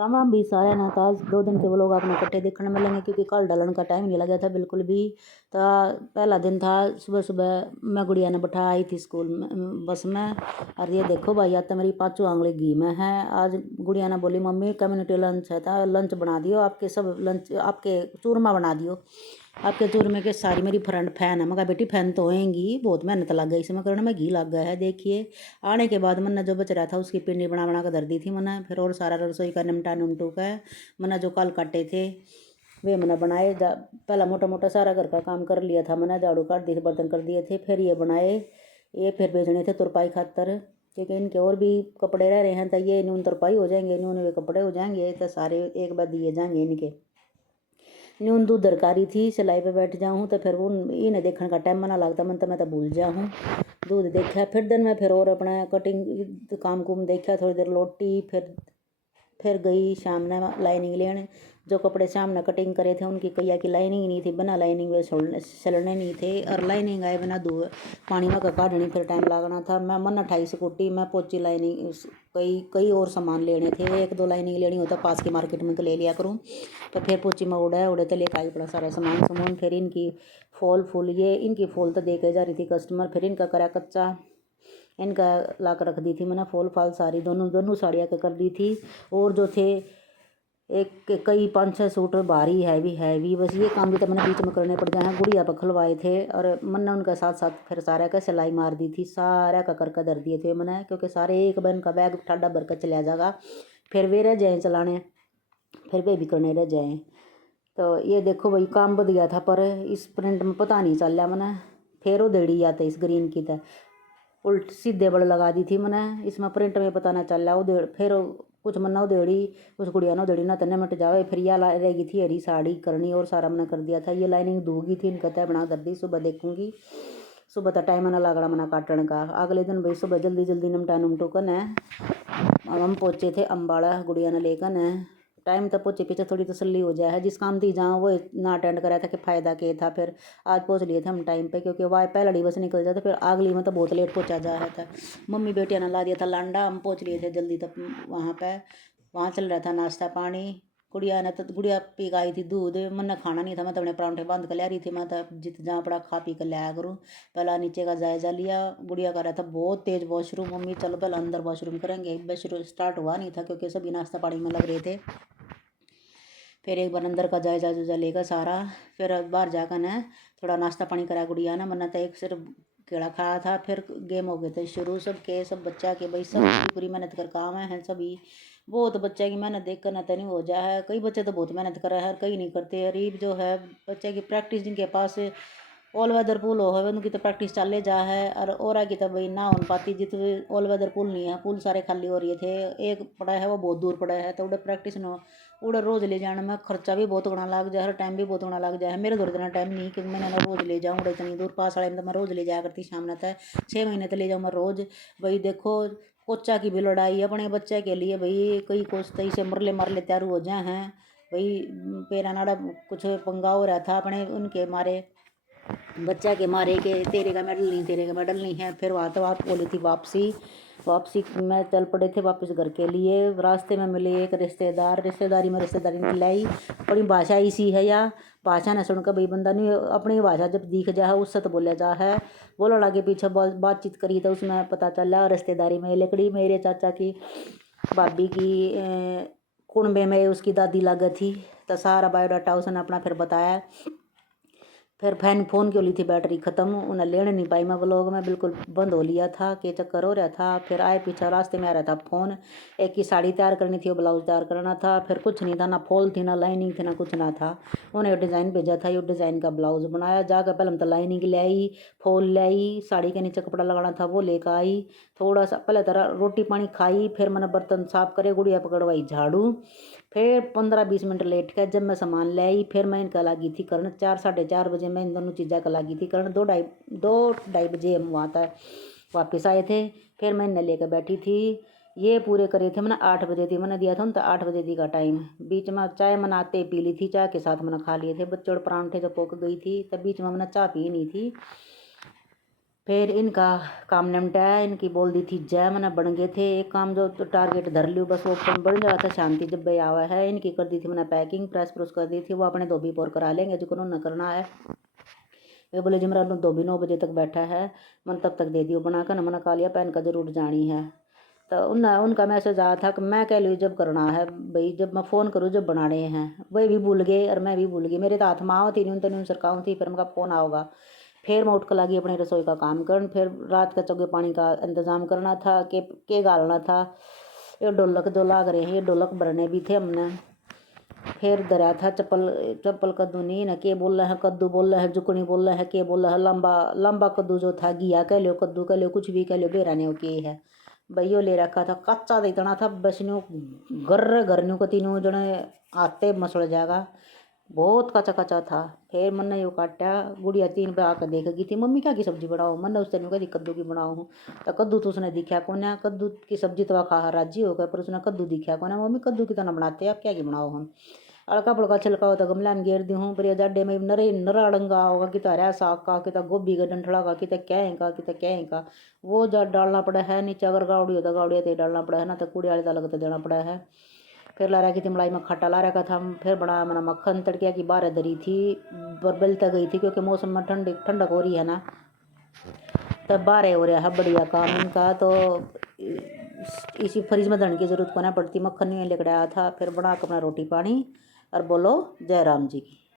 राम राम भी सारे ना। तो आज 2 दिन के वो लोग आपने इकट्ठे देखने मिलेंगे क्योंकि कल डालन का टाइम नहीं लगा था बिल्कुल भी। तो पहला दिन था, सुबह सुबह मैं गुड़िया ने बैठा आई थी स्कूल में बस में। और ये देखो भाई, आज तो मेरी 5 आंगली घी में है। आज गुड़िया ने बोली मम्मी कम्युनिटी लंच है था, लंच बना दियो, आपके सब लंच आपके चूरमा बना दियो, आपके चूरमे के सारी मेरी फ्रेंड फैन है। मैं कहा बेटी फैन तो होएंगी, बहुत मेहनत लग गई इसमें करने में, घी लग गया है। देखिए आने के बाद मैंने जो बच रहा था उसकी पिंडी बना बना कर धर दी थी मैंने। फिर और सारा रसोई का निमटा निमटू का मैंने जो कल काटे थे वे मैंने बनाए। पहला मोटा मोटा सारा घर का काम कर लिया था मैंने, झाड़ू काट दिए थे, बर्तन कर दिए थे। फिर ये बनाए, ये फिर भेजने थे तुरपाई खातर, क्योंकि इनके और भी कपड़े रह रहे हैं। तो ये नून तुरपाई हो जाएंगे, नून वे कपड़े हो जाएंगे, तो सारे एक बार दिए जाएंगे इनके। न्यून दूध दरकारी थी, सिलाई पे बैठ जाऊँ तो फिर वो इन्हें देखने का टाइम मना लगता मन, तो मैं तो भूल जाऊँ। दूध देखा फिर दिन में, फिर और अपना कटिंग काम कुम देखा, थोड़ी देर लौटी। फिर गई शाम ने लाइनिंग लेने। जो कपड़े शाम ने कटिंग करे थे उनकी कैया की लाइनिंग नहीं थी, बिना लाइनिंग वे सिलने नहीं थे। और लाइनिंग आए बिना पानी में काटनी, फिर टाइम लगना था। मैं मन 28 स्कूटी मैं पोची लाइनिंग कई और सामान लेने थे। 1-2 लाइनिंग लेनी होता पास की मार्केट में तो ले लिया करूँ। तो फिर पोची में उड़े तो लेकर आई पड़ा सारा सामान। फिर इनकी फूल ये इनकी फूल तो दे के जा रही थी कस्टमर। फिर इनका करा कच्चा, इनका ला कर रख दी थी मैंने फूल फाल सारी, दोनों साड़ियाँ कर दी थी। और जो थे एक कई 5-6 सूट भारी हैवी बस ये काम भी तो मैंने बीच में करने पड़ गए हैं। गुड़िया पर खलवाए थे और मैंने उनका साथ साथ फिर सारा का सिलाई मार दी थी, सारा का करके धर दिए थे मैंने, क्योंकि सारे एक बहन का बैग ठाडा भर कर चला जाएगा। फिर वे रह जाए चलाने, फिर वे भी करने रह जाए। तो ये देखो भाई काम बढ़ गया था, पर इस प्रिंट में पता नहीं चल रहा मैंने। फिर उधेड़ी आते इस ग्रीन की तो उल्ट सीधे बड़ लगा दी थी मैंने, इसमें प्रिंट में पता ना चल रहा। उधेड़ फिर कुछ मन्ना उधेड़ी, कुछ गुड़िया ना उधेड़ी ना तन्ने मिट जावे। फिर यह रहेगी थी हरी साड़ी करनी, और सारा मैंने कर दिया था। ये लाइनिंग दूंगी थी, इनका तय बना कर दी, सुबह देखूंगी। सुबह तो टाइम ना लगड़ा मना काटने का। अगले दिन भाई सुबह जल्दी जल्दी निमटा नुमटो कर हम पहुँचे थे अम्बाड़ा गुड़िया ने लेकर टाइम तक पहुँचे, पीछे थोड़ी तसल्ली हो जाए है। जिस काम थी जहाँ वो ना अटेंड करा था कि फ़ायदा के था। फिर आज पहुँच लिए थे हम टाइम पे, क्योंकि वह पहली बस निकल जाता, फिर अगली में तो बहुत लेट पहुँचा जा रहा था। मम्मी बेटिया ने ला दिया था लांडा, हम पहुँच लिए थे जल्दी तक वहाँ पर। वहाँ चल रहा था नाश्ता पानी। गुड़िया ने तो गुड़िया पी के आई थी दूध, मैंने खाना नहीं था, मैं तो अपने परांठे बांध कर ले रही थी। मैं तो जित जहाँ पड़ा खा पी कर ले आया करूँ। पहला नीचे का जायजा लिया। गुड़िया का रहा था बहुत तेज वॉशरूम, मम्मी चलो पहले अंदर वॉशरूम करेंगे। वॉशरूम स्टार्ट हुआ नहीं था क्योंकि सभी नाश्ता पानी में लग रहे थे। फिर एक बार अंदर का जायजा जुजा लेकर सारा, फिर बाहर जाकर न थोड़ा नाश्ता पानी करा गुड़िया ना। मन्ना तो एक सिर्फ केड़ा खाया था। फिर गेम हो गए थे शुरू, सब बच्चा के भाई सब पूरी मेहनत कर काम है सभी। बहुत बच्चे की मेहनत देख कर न तो नहीं हो जा है। कई बच्चे तो बहुत मेहनत कर रहे हैं, कई नहीं करते। गरीब जो है बच्चे की प्रैक्टिस जिनके पास ऑल वेदर पूल हो उनकी तो प्रैक्टिस चले जा है। और की तो भाई ना हो पाती, जित ऑल वेदर पूल नहीं है, पूल सारे खाली हो रही थे। एक पड़ा है वो बहुत दूर पड़ा है, तो उड़े प्रैक्टिस न उड़े रोज़ ले जाने में खर्चा भी बहुत गुना लग जाए, हर टाइम भी बहुत गुना लग जाए। मेरे दूर इतना टाइम नहीं कि मैंने रोज़ ले जाऊँ उड़े इतनी दूर। पास वाले में तो मैं रोज़ ले जाया करती, सामने तक 6 महीने तो ले जाऊँ मैं रोज़। भाई देखो कोचा की भी लड़ाई अपने बच्चे के लिए, भाई कई कोच तई से मरले तैयार हो जाए हैं। भाई पेरा नाड़ा कुछ पंगा हो रहा था अपने उनके मारे, बच्चा के मारे के तेरे का मेडल नहीं, तेरे का मेडल नहीं है। फिर वहाँ तो आप बोली थी वापसी में चल पड़े थे वापस घर के लिए। रास्ते में मिले एक रिश्तेदारी में रिश्तेदारी लाई। बड़ी भाषा इसी है या भाषा न सुनकर भाई बंदा नहीं अपनी भाषा जब दिख जा है उससे तो बोला जा है। बोला लागे पीछे बातचीत करी तो उसमें पता चला रिश्तेदारी में लकड़ी मेरे चाचा की भाभी की कुंबे में उसकी दादी लागत थी। तो सारा बायोडाटा उसने अपना फिर बताया। फिर फैन फ़ोन की ली थी बैटरी ख़त्म, उन्हें लेने नहीं पाई। मैं ब्लॉग में बिल्कुल बंद हो लिया था कि चक्कर हो रहा था। फिर आए पीछे रास्ते में आ रहा था फ़ोन, एक की साड़ी तैयार करनी थी, वो ब्लाउज तैयार करना था। फिर कुछ नहीं था, ना फॉल थी ना लाइनिंग थी ना कुछ ना था। उन्हें डिज़ाइन भेजा था, ये डिज़ाइन का ब्लाउज बनाया। जाकर पहले तो लाइनिंग ले आई, फॉल ले आई, साड़ी के नीचे कपड़ा लगाना था वो लेकर आई। थोड़ा सा पहले तरह रोटी पानी खाई, फिर मैंने बर्तन साफ करे, गुड़िया पकड़वाई झाड़ू। फिर 15-20 मिनट लेट कर जब मैं सामान ले आई, फिर मैं इनका लगी थी करण 4-4:30 बजे मैं इन दोनों चीज़ों का लगी थी करण। 2-2:30 बजे हम वहाँ तक वापस आए थे। फिर मैं इन्हें लेकर बैठी थी, ये पूरे करे थे मैंने 8 बजे थी, मैंने दिया था ना तो 8 बजे थी का टाइम। बीच में चाय मनाते पी ली थी, चाय के साथ मैंने खा लिए थे बच्चों और परांठे जब पोक गई थी, तब बीच में मैंने चाय पी नहीं थी। फिर इनका काम निपटाया। इनकी बोल दी थी जय, मैंने बन गए थे एक काम जो तो टारगेट धर लियो बस वो बन जाता। शांति जब भाई आवा है इनकी कर दी थी मैंने पैकिंग, प्रेस प्रूस कर दी थी। वो अपने धोबी पोर करा लेंगे जो उन्होंने करना है। वे बोले जी मेरा धोबी 9 बजे तक बैठा है, मन तब तक दे दियो बना कर न। मैंने कहा लिया पहन का जरूर जानी है। तो उनका मैसेज आया था कि मैं कह लूँ जब करना है भाई, जब मैं फ़ोन करूँ जब बनाने हैं। वही भी भूल गए और मैं भी भूल गई। मेरे तो हाथ में आओ थी नहीं तो सरकाऊँ थी। फिर उनका फ़ोन आओगा। फिर मैं उठ कर लगी अपनी रसोई का काम करन। फिर रात का चौके पानी का इंतज़ाम करना था के गालना था। ये ढोलक जो लाग रहे हैं ये ढोलक भरने भी थे हमने। फिर दरा था चप्पल कद्दू नहीं न के बोल रहे हैं, कद्दू बोल रहे हैं, जुकनी बोल रहे हैं, के बोल रहे हैं लंबा लंबा कद्दू जो था घिया कह लो कद्दू कह लो कुछ भी कह लो बेराने के है भैया ले रखा था। कच्चा इतना था बस न्यू घर को तीनों जने आते मसड़ जाएगा। बहुत कच्चा कच्चा था। फिर मैंने यो काटा। गुड़िया 3 बजे आकर देख गई थी मम्मी क्या की सब्जी बनाओ। मैंने उस दिन कही कद्दू की बनाओ हूँ। तो कद्दू तो उसने दिखा कौन है। कद्दू की सब्जी तो खा राजी हो गया पर उसने कद्दू दिखा कौन है। मम्मी कद्दू की तरह बनाते आप क्या की बनाओ हम। अड़का पड़का छिलका होता गमला में घेर दी हूँ। पर जाडे में नरे नरा अड़ंगा होगा कि तारा साग का कि गोभी का डंठड़ा का कि क्या का वो जा डालना पड़ा है। नीचे अगर गावड़ी होता गावड़िया तो डालना पड़ा है ना तो कूड़े वाले अलग तो देना पड़ा है। फिर ला रखी थी मलाई में खट्टा ला रखा था। फिर बना मैंने मक्खन तड़किया की 12 धरी थी बलता गई थी क्योंकि मौसम में ठंडक हो रही है ना। तब 12 हो रहा है बढ़िया काम इनका। तो इसी फ्रिज में धन की जरूरत को ना पड़ती। मक्खन नहीं लेकर आया था। फिर बना के अपना रोटी पानी और बोलो जय राम जी की।